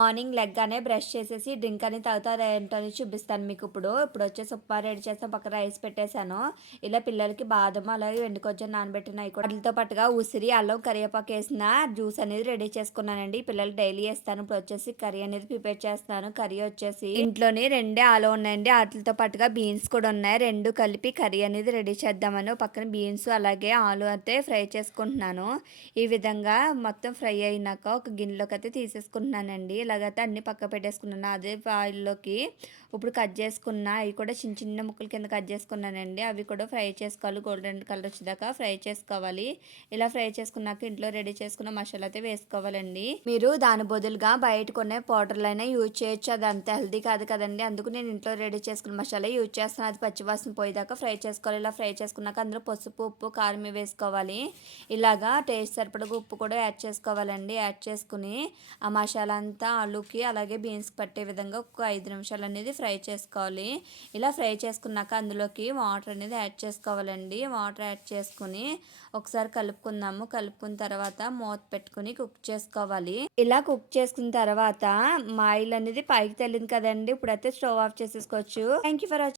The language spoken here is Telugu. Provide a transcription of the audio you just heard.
మార్నింగ్ లెగ్గానే బ్రష్ చేసేసి డ్రింక్ అని తాగుతారు ఏంటో అని చూపిస్తాను మీకు ఇప్పుడు వచ్చేసి ఉప్మా రెడీ చేస్తాను, పక్కన రైస్ పెట్టేశాను. ఇలా పిల్లలకి బాదం అలాగే ఎండు కొంచెం నానబెట్టినవి కూడా వాటితో పాటుగా ఉసిరి అల్లం కరివేపాకు వేసిన జ్యూస్ అనేది రెడీ చేసుకున్నానండి. పిల్లలు డైలీ వేస్తాను. ఇప్పుడు వచ్చేసి కర్రీ అనేది ప్రిపేర్ చేస్తాను. కర్రీ వచ్చేసి ఇంట్లోని రెండే ఆలు ఉన్నాయండి, వాటితో పాటుగా బీన్స్ కూడా ఉన్నాయి. రెండు కలిపి కర్రీ అనేది రెడీ చేద్దామని పక్కన బీన్స్ అలాగే ఆలు అయితే ఫ్రై చేసుకుంటున్నాను. ఈ విధంగా మొత్తం ఫ్రై అయినాక ఒక గిన్నెలోకి అయితే తీసేసుకుంటున్నానండి. ఇలాగైతే అన్ని పక్క పెట్టేసుకున్నాను. అదే ఆయిల్లోకి ఇప్పుడు కట్ చేసుకున్న అవి కూడా చిన్న చిన్న ముక్కల కింద కట్ చేసుకున్నానండి. అవి కూడా ఫ్రై చేసుకోవాలి, గోల్డెన్ కలర్ వచ్చేదాకా ఫ్రై చేసుకోవాలి. ఇలా ఫ్రై చేసుకున్నాక ఇంట్లో రెడీ చేసుకున్న మసాలా అయితే వేసుకోవాలండి. మీరు దాని బదులుగా బయట కొనే పౌడర్లైనా యూజ్ చేయొచ్చు, అది అంత హెల్దీ కాదు కదండి. అందుకు నేను ఇంట్లో రెడీ చేసుకున్న మసాలా యూజ్ చేస్తాను. అది పచ్చివాసన పోయేదాకా ఫ్రై చేసుకోవాలి. ఇలా ఫ్రై చేసుకున్నాక అందులో పసుపు ఉప్పు కారం వేసుకోవాలి. ఇలాగా టేస్ట్ సరిపడగా ఉప్పు కూడా యాడ్ చేసుకోవాలండి. యాడ్ చేసుకుని ఆ మసాలా అంతా ఆలుకి అలాగే బీన్స్కి పట్టే విధంగా ఒక 5 నిమిషాలు అనేది ఫ్రై చేసుకోవాలి. ఇలా ఫ్రై చేసుకున్నాక అందులోకి వాటర్ అనేది యాడ్ చేసుకోవాలండి. వాటర్ యాడ్ చేసుకుని ఒకసారి కలుపుకుందాము. కలుపుకున్న తర్వాత మూత పెట్టుకుని కుక్ చేసుకోవాలి. ఇలా కుక్ చేసుకున్న తర్వాత ఆయిల్ అనేది పైకి తేలింది కదండి. ఇప్పుడైతే స్టవ్ ఆఫ్ చేసేసుకోవచ్చు. Thank you for watching.